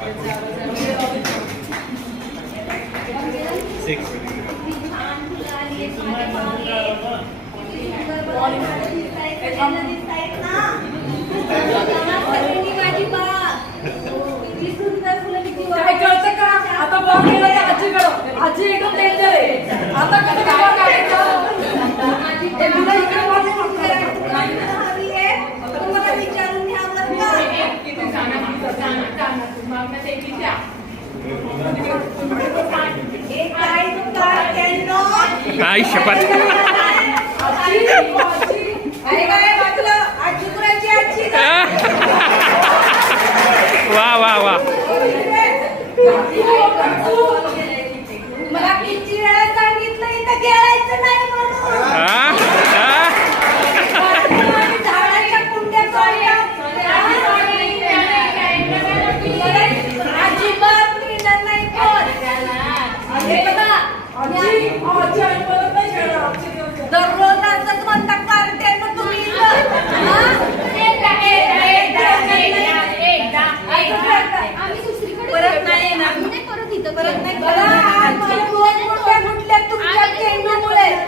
काय कळतं का आता बॉल गेला की आजीकडं आजी एकदम डेंजर आहे आता कसं काय करायचं ते तुला इकडे बॉल तुम्हाला विचारून घ्यावं आई शपथ वा वा वा मला किती वेळा सांगितलं इथं खेळायचं नाही म्हणून झाडाच्या कुंड्या अजिबात मिळणार नाही दररोज असंच म्हणता करते ना तुम्ही परत नाही ना परत नाही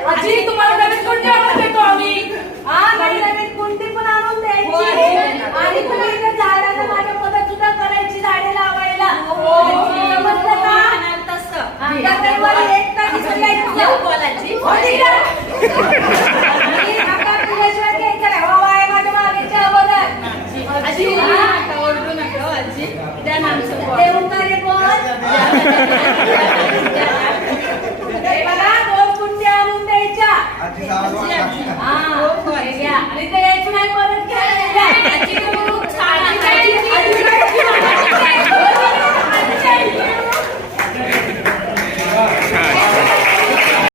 आजी तुम्हाला नवीन कुंडी आणून देतो आम्ही नवीन कुंडी पण आणून द्यायची आणि तुम्ही इथे झाडाला माझ्या मदत सुद्धा करायची झाडे लावायला समजलं का तसं एक तास बोलायची तुझ्याशिवाय घ्यायचं नाही हवा आहे माझ्या मागेच्या अगोदर आजी ओरडू नका आजी त्या नामचं देऊन करे बोल मला दोन कुंड्या आणून द्यायच्या आणि ते यायचं नाही परत घ्या